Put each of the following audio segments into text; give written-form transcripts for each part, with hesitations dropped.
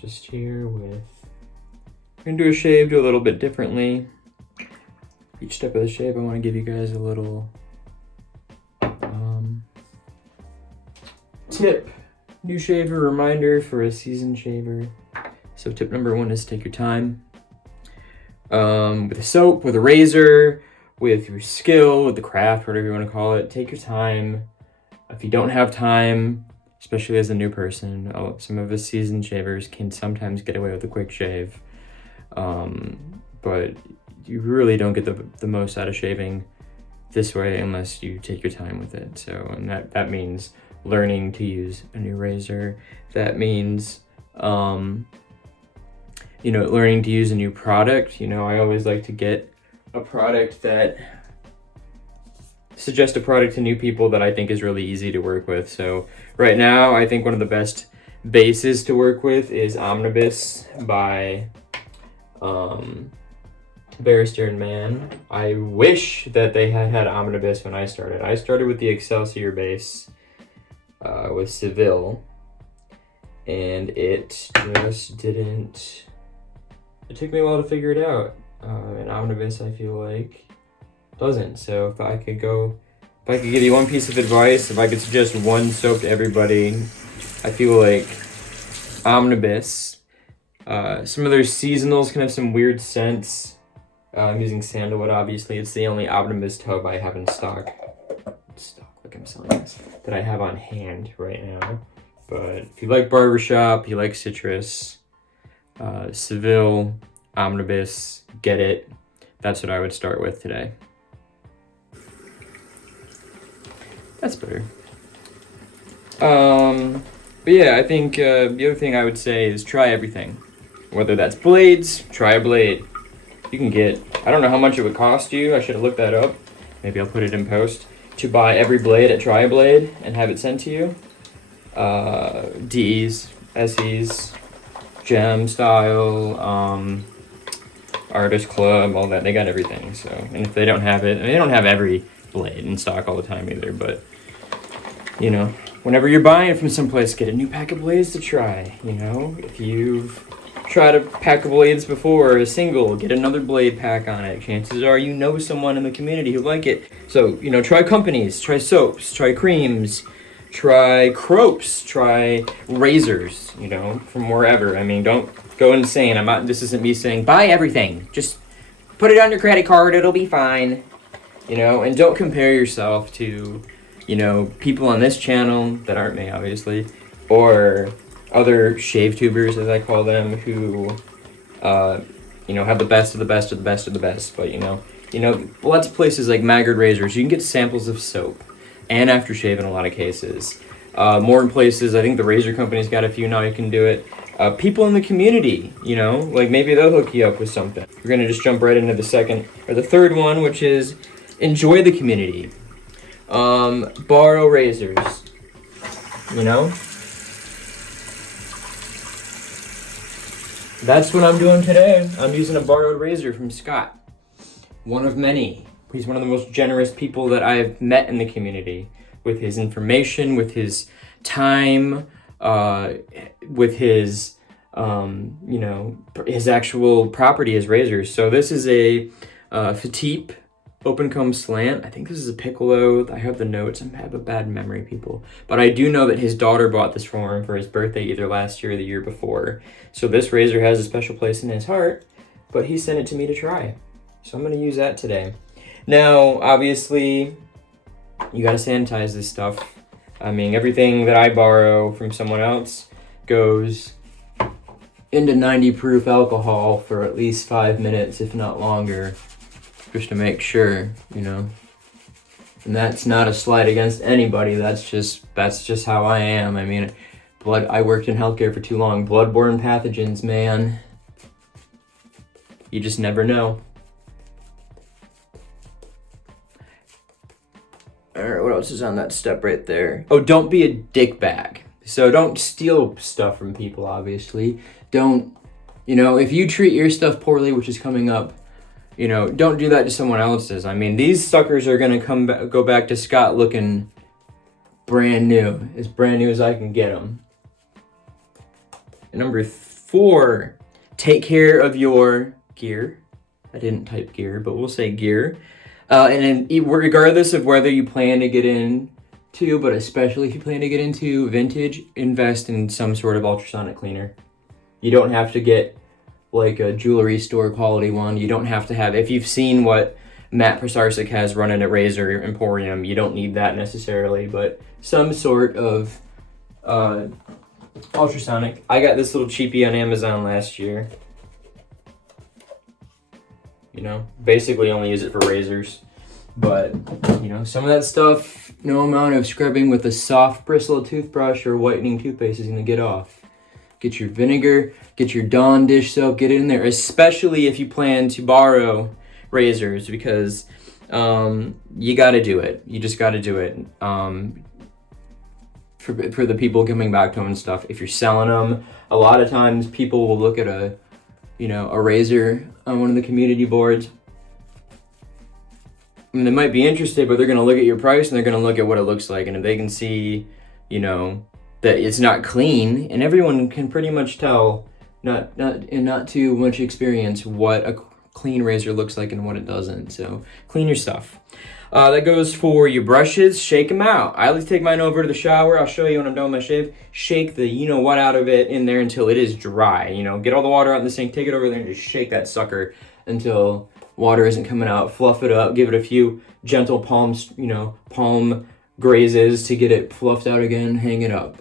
just here with, we're gonna do a shave, do a little bit differently. Each step of the shave, I want to give you guys a little tip. New shaver reminder for a seasoned shaver. So tip number 1 is take your time. With a soap, with a razor, with your skill, with the craft, whatever you want to call it, take your time. If you don't have time, especially as a new person, some of us seasoned shavers can sometimes get away with a quick shave. But you really don't get the most out of shaving this way unless you take your time with it. So, and that means learning to use a new razor. That means, learning to use a new product. I always like to get a product suggest a product to new people that I think is really easy to work with. So right now, I think one of the best bases to work with is Omnibus by Barrister and Mann. I wish that they had Omnibus when I started. I started with the Excelsior base with Seville, and it just didn't. It took me a while to figure it out. And Omnibus, I feel like, doesn't. So if I could give you one piece of advice, if I could suggest one soap to everybody, I feel like Omnibus. Some of their seasonals can have some weird scents. I'm using sandalwood, obviously. It's the only Omnibus tub I have in stock. Like I'm selling this, that I have on hand right now. But if you like barbershop, you like citrus, Seville, Omnibus, get it. That's what I would start with today. That's better. But yeah, I think the other thing I would say is try everything. Whether that's blades, try a blade. You can get, I don't know how much it would cost you. I should have looked that up. Maybe I'll put it in post. To buy every blade at Try a Blade and have it sent to you. D's, SE's, Gem Style, Artist Club, all that. They got everything. So, and if they don't have it, they don't have every blade in stock all the time either. But whenever you're buying from someplace, get a new pack of blades to try. If you've tried a pack of blades before, a single, get another blade pack on it. Chances are someone in the community who like it. So, try companies, try soaps, try creams, try crops, try razors, from wherever. I mean, don't go insane. This isn't me saying buy everything. Just put it on your credit card, it'll be fine. And don't compare yourself to, people on this channel that aren't me, obviously, or other shave tubers, as I call them, who, have the best of the best of the best of the best. But, lots of places like Maggard Razors, you can get samples of soap and aftershave in a lot of cases. More in places, I think the razor company's got a few now you can do it. People in the community, like maybe they'll hook you up with something. We're going to just jump right into the third one, which is enjoy the community. Borrow razors, That's what I'm doing today. I'm using a borrowed razor from Scott. One of many. He's one of the most generous people that I've met in the community, with his information, with his time, with his, his actual property as razors. So this is a Fatip open comb slant. I think this is a Piccolo. I have the notes. I have a bad memory, people. But I do know that his daughter bought this for him for his birthday either last year or the year before. So this razor has a special place in his heart, but he sent it to me to try. So I'm going to use that today. Now, obviously, you got to sanitize this stuff. I mean, everything that I borrow from someone else goes into 90 proof alcohol for at least 5 minutes, if not longer, just to make sure, And that's not a slight against anybody. That's just how I am. I mean, I worked in healthcare for too long. Bloodborne pathogens, man. You just never know. All right, what else is on that step right there? Oh, don't be a dickbag. So don't steal stuff from people, obviously. Don't, if you treat your stuff poorly, which is coming up, don't do that to someone else's. I mean, these suckers are going to go back to Scott looking brand new. As brand new as I can get them. And number 4, take care of your gear. I didn't type gear, but we'll say gear. And then regardless of whether you plan to get into, but especially if you plan to get into vintage, invest in some sort of ultrasonic cleaner. You don't have to get like a jewelry store quality one. You don't have to have, if you've seen what Matt Prosarsik has running at Razor Emporium, you don't need that necessarily, but some sort of ultrasonic. I got this little cheapie on Amazon last year. You know, basically only use it for razors. But, you know, some of that stuff, no amount of scrubbing with a soft bristle toothbrush or whitening toothpaste is going to get off. Get your vinegar, get your Dawn dish soap, get it in there, especially if you plan to borrow razors, because you got to do it. You just got to do it. For the people coming back to them and stuff. If you're selling them, a lot of times people will look at a razor on one of the community boards. I mean, they might be interested, but they're going to look at your price and they're going to look at what it looks like. And if they can see, you know, that it's not clean, and everyone can pretty much tell, not too much experience, what a clean razor looks like and what it doesn't. So clean your stuff. That goes for your brushes. Shake them out. I always take mine over to the shower. I'll show you when I'm done with my shave. Shake the you-know-what out of it in there until it is dry. You know, get all the water out in the sink, take it over there and just shake that sucker until water isn't coming out. Fluff it up. Give it a few gentle palm grazes to get it fluffed out again. Hang it up.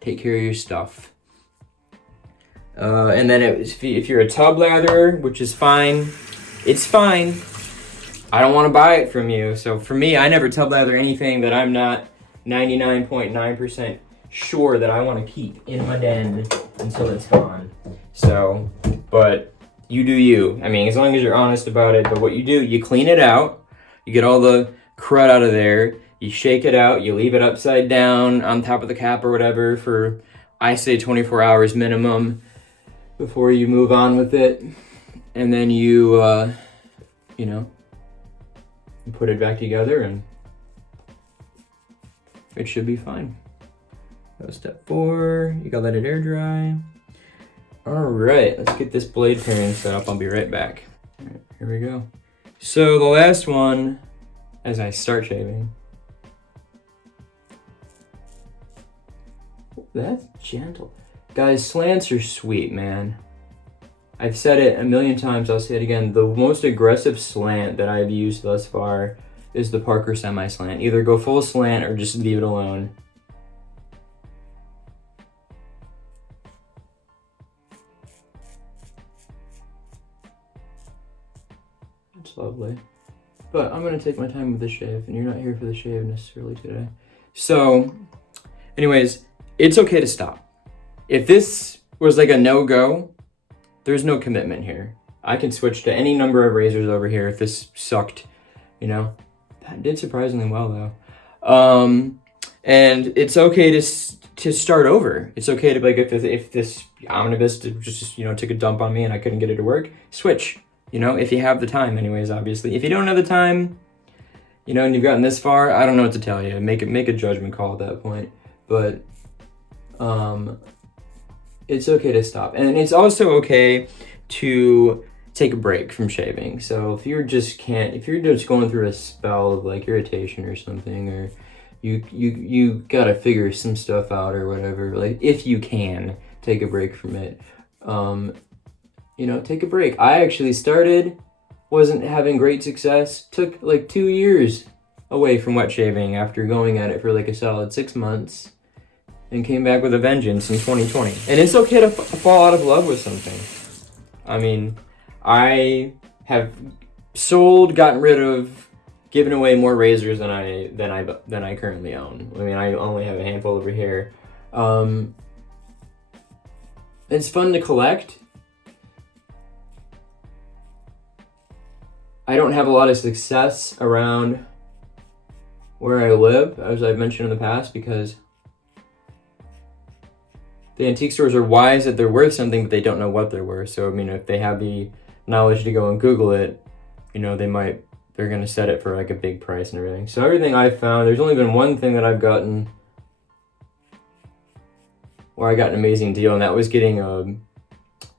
Take care of your stuff. And then if you're a tub latherer, which is fine, it's fine. I don't want to buy it from you. So for me, I never tub lather anything that I'm not 99.9% sure that I want to keep in my den until it's gone. So, but you do you. I mean, as long as you're honest about it. But what you do, you clean it out. You get all the crud out of there. You shake it out. You leave it upside down on top of the cap or whatever for, I say, 24 hours minimum before you move on with it. And then you put it back together and it should be fine. That was step 4. You gotta let it air dry. All right, let's get this blade pairing set up. I'll be right back. All right, here we go. So the last one, as I start shaving. That's gentle. Guys, slants are sweet, man. I've said it a million times, I'll say it again. The most aggressive slant that I've used thus far is the Parker semi-slant. Either go full slant or just leave it alone. It's lovely. But I'm gonna take my time with the shave, and you're not here for the shave necessarily today. So, anyways, it's okay to stop. If this was like a no-go, there's no commitment here. I can switch to any number of razors over here if this sucked, you know. That did surprisingly well though. And it's okay to start over. It's okay to, like, if this omnibus just took a dump on me and I couldn't get it to work, switch. You know, if you have the time, anyways. Obviously, if you don't have the time, and you've gotten this far, I don't know what to tell you. Make a judgment call at that point. But it's okay to stop. And it's also okay to take a break from shaving. So if you're just going through a spell of like irritation or something, or you gotta figure some stuff out or whatever, like if you can take a break from it, take a break. I actually wasn't having great success, took like 2 years away from wet shaving after going at it for like a solid 6 months. And came back with a vengeance in 2020. And it's okay to fall out of love with something. I mean, I have gotten rid of, given away more razors than I currently own. I mean, I only have a handful over here. It's fun to collect. I don't have a lot of success around where I live, as I've mentioned in the past, because the antique stores are wise that they're worth something, but they don't know what they're worth. So, I mean, if they have the knowledge to go and Google it, they're going to set it for like a big price and everything. So everything I've found, there's only been one thing that I've gotten where I got an amazing deal, and that was getting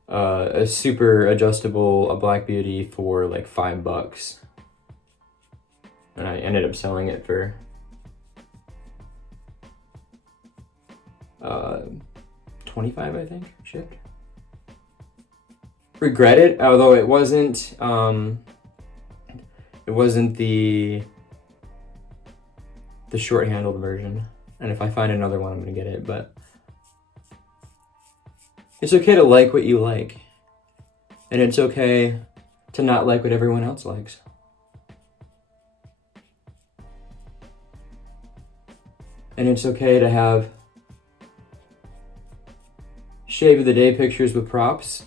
a super adjustable, a Black Beauty for like $5. And I ended up selling it for 25, I think, shipped. Regret it, although it wasn't the short-handled version. And if I find another one, I'm gonna get it, but it's okay to like what you like. And it's okay to not like what everyone else likes. And it's okay to have shave of the day pictures with props.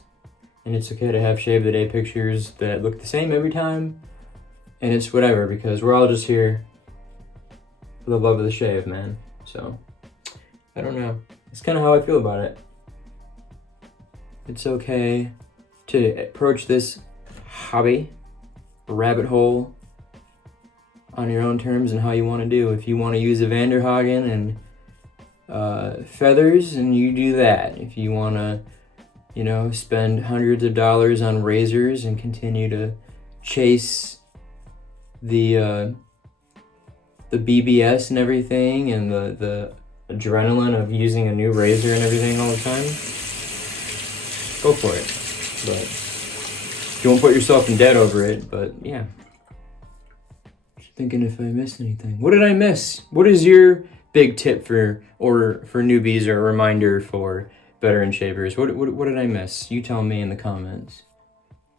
And it's okay to have shave of the day pictures that look the same every time. And it's whatever, because we're all just here for the love of the shave, man. So, I don't know. It's kind of how I feel about it. It's okay to approach this hobby, rabbit hole, on your own terms and how you want to do. If you want to use a Vanderhagen and feathers, and you do that. If you want to, you know, spend hundreds of dollars on razors and continue to chase the BBS and everything, and the adrenaline of using a new razor and everything all the time, go for it. But you won't put yourself in debt over it. But yeah, just thinking if I missed anything. What did I miss? What is your big tip for newbies, or a reminder for veteran shavers? What did I miss? You tell me in the comments.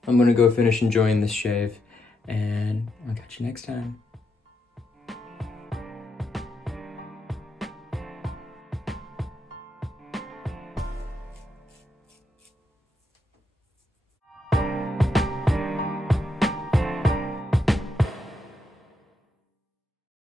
I'm gonna go finish enjoying this shave, and I'll catch you next time.